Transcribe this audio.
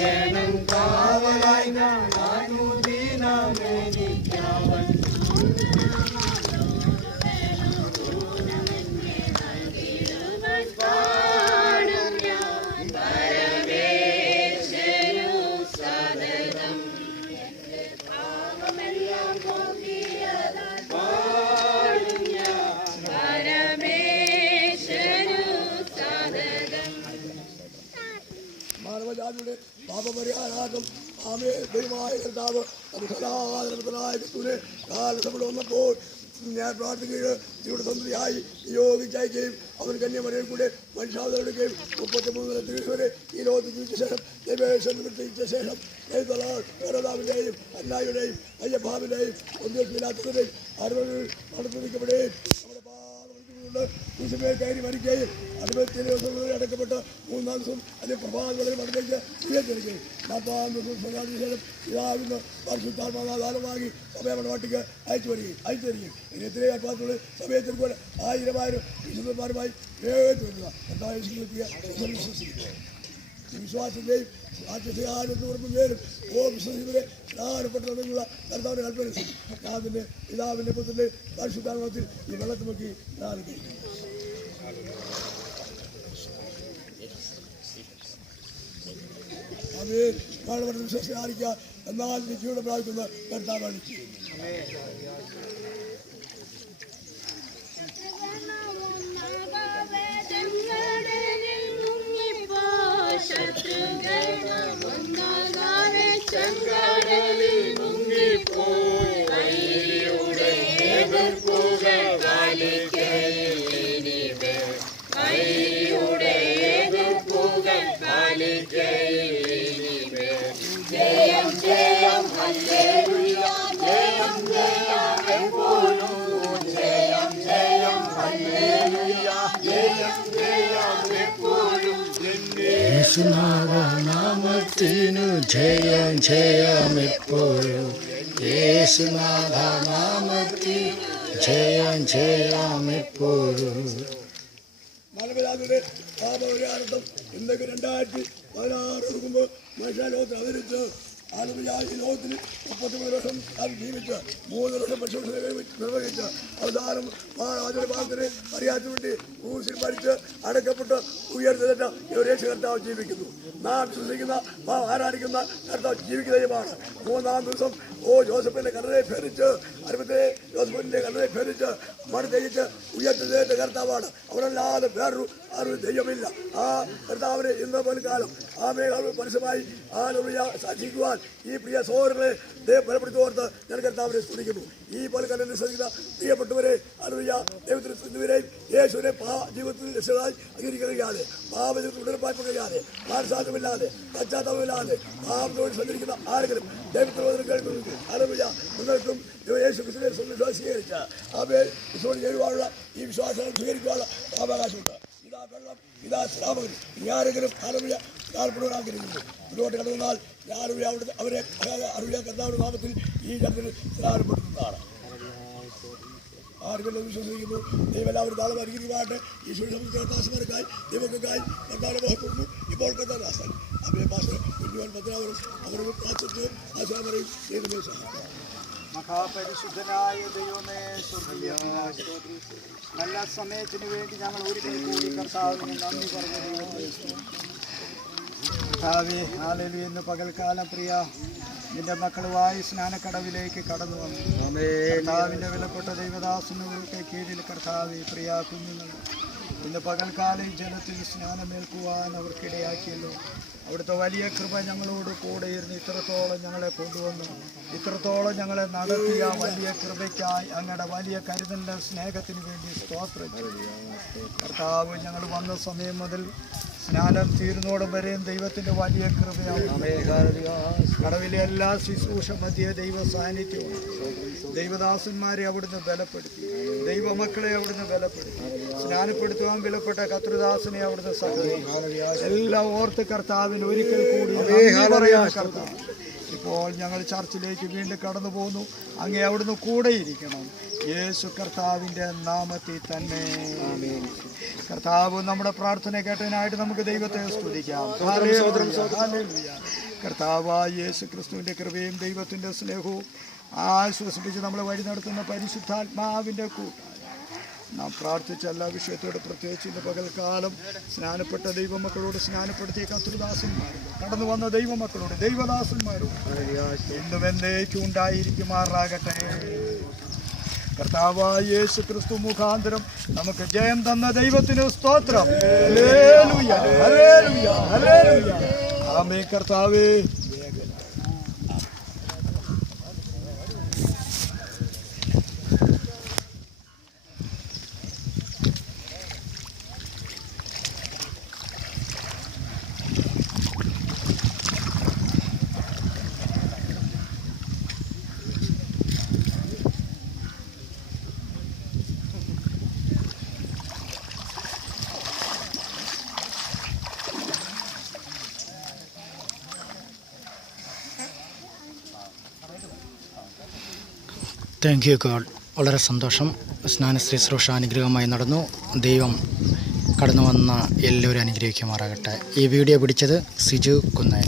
വേണം കാവലായി ഞാനുദീനമേനിക്കാവൻ മാനവജാതിയുടെ പാപപരിഹാരാർത്ഥം ആമേ ദൈവമായ കർത്താവ് സകലാതരനായ ക്രിസ്തുവിനെ കാലസഭയിൽ വന്നപ്പോൾ ഞാൻ പ്രാർത്ഥിക്കുകയും ഇവിടെ തന്ത്രിയായി നിയോഗിച്ചയക്കുകയും അവൻ കന്യമരയിൽ കൂടെ മനുഷ്യാവതരിടുകയും 33 ദിവസം വരെ ഈ ലോകത്ത് ജീവിച്ച ശേഷം ദൈവേശ്വരൻ നിർത്തിച്ച ശേഷം േയും അന്നായുടെയും അയ്യഭാവിൻ്റെയും ഒന്നില്ലാത്തവരുടെയും അറിവുകൾ നടത്തിരിക്കപ്പെടുകയും നമ്മുടെ പാദമുണ്ട് കുരിശുമേൽ കയറി മരിക്കുകയും 27 ദിവസം അടക്കപ്പെട്ട് 3-ാം ദിവസം അതിന് പ്രഭാതങ്ങളിൽ മടങ്ങേക്ക് ഉയർത്തിരിക്കുകയും 40-ാം ദിവസം സ്വകാര്യ ശേഷം ഇതാകുന്ന പരിശുദ്ധാത്മാധാരമാക്കി സഭയമണവാട്ടിക്ക് അയച്ചു തരികയും ഇനി എത്രയും അപ്പാത്തുള്ള സമയത്തിൽക്കൂടെ 1000 വിശുദ്ധന്മാരുമായി വേഗത്തിൽ വരുക എന്തായാലും വിശ്വസിക്കുക വിശ്വാസത്തെയും ആത്മസ്യാനത്തോടൊപ്പം പേരും ഓ വിശ്വസിക്കുന്നവരെ സ്നാനപ്പെട്ടതെന്നുള്ള കർത്താവിന്റെ കൽപ്പനുസരിച്ച് ഞാതിൻ്റെ പിതാവിൻ്റെ പുത്രൻ്റെ പരിശുദ്ധാത്മാത്തിൽ ഈ വെള്ളത്തിൽ നോക്കി സ്നാനം കഴിക്കും. അവയെ കാണുന്ന വിശ്വസിക്കാതിരിക്കുക എന്നാൽ നിശ്ചയുടെ പ്രാപിക്കുന്ന കർത്താവാണ്. ജയം ജയം ഹല്ലേലൂയ ജയം ജയം എപ്പോഴും ജയം ജയം ഹല്ലേലൂയ ജയം ജയം എപ്പോഴും യേശുനാമത്തിനു ജയം ജയം എപ്പോഴും യേശുനാമത്തിൽ ജയം ജയം എപ്പോഴും. മാനവജാതിയുടെ പാപപരിഹാരാർത്ഥം ഇന്നൊക്കെ 2016 കൊടുക്കുമ്പോൾ മനുഷ്യലോകത്ത് അവതരിച്ച് ആലപ്പുഴ ലോകത്തിന് 33 വർഷം അത് ജീവിച്ച് 3 വർഷം പരിശോധന നിർവഹിച്ച് അവസാനം പാദത്തിന് അറിയാത്ത വേണ്ടി ക്രൂശിൽ മരിച്ച് അടക്കപ്പെട്ട് ഉയർത്തിട്ട യേശു കർത്താവ് ജീവിക്കുന്നു. നാം വിശ്വസിക്കുന്ന ആരാധിക്കുന്ന കർത്താവ് ജീവിക്കുന്നതുമാണ്. 3-ാം ദിവസം ജോസഫിന്റെ കല്ലറയെ ഭരിച്ച് ജോസഫിന്റെ കല്ലറയെ ഭരിച്ച് മണി തേജിച്ച് ഉയർത്തുന്ന കർത്താവാണ്. അവരല്ലാതെ വേറൊരു ദൈവമില്ല. ആ കർത്താവിനെ ഇന്ന് പോലും ആമേ പരസ്യമായി സാക്ഷിക്കുവാൻ ഈ പ്രിയ സഹോദരങ്ങളെ ബലപ്പെടുത്തി ഓർത്ത് ഞാൻ കർത്താവിനെ സ്തുതിക്കുന്നു. ഈ പോലെ കല്ലിനെ ശ്രദ്ധിക്കുന്ന പ്രിയപ്പെട്ടവരെ ദൈവത്തിന് സ്തുതിവരെയും യേശുവിനെ ജീവിതത്തിൽ രക്ഷകരായി അംഗീകരിക്കുകയാണ്. പാപജീവിതത്തിൽ ഉടനപ്പായ്പ കഴിയാതെ മാനസാന്തമില്ലാതെ പശ്ചാത്തലമില്ലാതെ പാപത്തോട് സഞ്ചരിക്കുന്ന ആരെങ്കിലും ദൈവത്തിന് കേൾക്കുന്നു. അലവിയ നിങ്ങൾക്കും യേശു ക്രിസ്തുവിനെ സ്വീകരിച്ച ആമേ ക്രിസ്തുവിനെ ചെയ്യുവാനുള്ള ഈ വിശ്വാസം സ്വീകരിക്കാനുള്ള അവകാശമുണ്ട്. ഇതാ വെള്ളം, ഇതാ ശ്രാമകൻ. ഇനി ആരെങ്കിലും അലവിയ സ്നാനപ്പെടുവാനാഗ്രഹിക്കുന്നു മുന്നോട്ട് കടന്നാൽ അവരെ അറിവിയ കർത്താവിന്റെ നാമത്തിൽ ഈ ജനത്തിൽ സ്നാനപ്പെടുത്തുന്നതാണ്. ആർക്കെല്ലാം വിശ്വസിക്കുന്നു ദൈവമെല്ലാവരും താളം അനുഗ്രഹിക്കുവാട്ടെ. ഈ സുരക്ഷാശമാർക്കായി ദൈവങ്ങൾക്കായി കർത്താവിനെ മഹത്വപ്പെടുന്നു. ഇപ്പോൾ കർത്താദാസൻ അവയെ ഭാഷ കുഞ്ഞുവാൻ പത്രാവരും അവരുടെ പ്രാച്ചത്ത് ആശാമറയും ദൈവമേ സഹായിക്കും. മഹാപരിശുദ്ധനായ ദൈവമേ, സ്വർഗീയ നല്ല സമയത്തിന് വേണ്ടി ഞങ്ങൾ ഒരിക്കൽ കൂടി കർത്താവിന് നന്ദി പറഞ്ഞു. കർത്താവേ, ഹല്ലേലൂയ. ഇന്ന് പകൽക്കാലം പ്രിയ നിന്റെ മക്കളുമായി സ്നാനക്കടവിലേക്ക് കടന്നു വന്നു. കർത്താവിൻ്റെ വിലപ്പെട്ട ദൈവദാസനുകൾക്ക് കീഴിൽ കർത്താവേ, പ്രിയ കുഞ്ഞുങ്ങൾ ഇന്ന് പകൽക്കാലം ജലത്തിൽ സ്നാനമേൽക്കുവാൻ അവർക്കിടയാക്കിയല്ലോ. അവിടുത്തെ വലിയ കൃപ ഞങ്ങളോട് കൂടെ ഇരുന്ന് ഇത്രത്തോളം ഞങ്ങളെ കൊണ്ടുവന്നു, ഇത്രത്തോളം ഞങ്ങളെ നടത്തിയ വലിയ കൃപയ്ക്കായി അങ്ങയുടെ വലിയ കരുതലിൻ്റെ സ്നേഹത്തിന് വേണ്ടി സ്തോത്രം. കർത്താവ്, ഞങ്ങൾ വന്ന സമയം മുതൽ സ്നാനം തീരുന്നോടും വരെയും ദൈവത്തിൻ്റെ വലിയ കൃപയാണ്. കടവിലെ എല്ലാ ശുശ്രൂഷ മധ്യേ ദൈവ സാന്നിധ്യവും ദൈവദാസന്മാരെ അവിടുന്ന് ബലപ്പെടുത്തി, ദൈവമക്കളെ അവിടുന്ന് ബലപ്പെടുത്തി, സ്നാനപ്പെടുത്തുവാൻ വിലപ്പെട്ട കർത്തൃദാസനെ അവിടുന്ന് സഹായിക്കും. എല്ലാം ഓർത്ത് കർത്താവിന് ഒരിക്കൽ കൂടി കർത്താവ്. ഇപ്പോൾ ഞങ്ങൾ ചർച്ചിലേക്ക് വീണ്ടും കടന്നു പോകുന്നു. അങ്ങേ അവിടുന്ന് കൂടെ ഇരിക്കണം. യേശു കർത്താവിൻ്റെ നാമത്തിൽ തന്നെ. കർത്താവ് നമ്മുടെ പ്രാർത്ഥന കേട്ടതിനായിട്ട് നമുക്ക് ദൈവത്തെ സ്തുതിക്കാം. ഹല്ലേലൂയ. കർത്താവായ യേശു ക്രിസ്തുവിൻ്റെ കൃപയും ദൈവത്തിൻ്റെ സ്നേഹവും ആശ്വസിപ്പിച്ച് നമ്മളെ വഴി നടത്തുന്ന പരിശുദ്ധാത്മാവിൻ്റെ കൂട്ടായ്മ നാം പ്രാർത്ഥിച്ച എല്ലാ വിഷയത്തോട് പ്രത്യേകിച്ച് ഇന്ന് പകൽക്കാലം സ്നാനപ്പെട്ട ദൈവമക്കളോട് സ്നാനപ്പെടുത്തിയ കർത്തൃദാസന്മാരും കടന്നു വന്ന ദൈവമക്കളോട് ദൈവദാസന്മാരും ഇന്നും എന്നേക്കും ഉണ്ടായിരിക്കുമാറാകട്ടെ. കർത്താവായ യേശു ക്രിസ്തു മുഖാന്തരം നമുക്ക് ജയം തന്ന ദൈവത്തിന് സ്തോത്രം. Hallelujah, hallelujah, hallelujah. ആമേൻ. കർത്താവേ, താങ്ക് യു ഗോഡ്. വളരെ സന്തോഷം. സ്നാനശ്രീ ശുശ്രൂഷ അനുഗ്രഹമായി നടന്നു. ദൈവം കടന്നു വന്ന എല്ലാവരും അനുഗ്രഹിക്കുമാറാകട്ടെ. ഈ വീഡിയോ പിടിച്ചത് സിജു കുന്നൻ.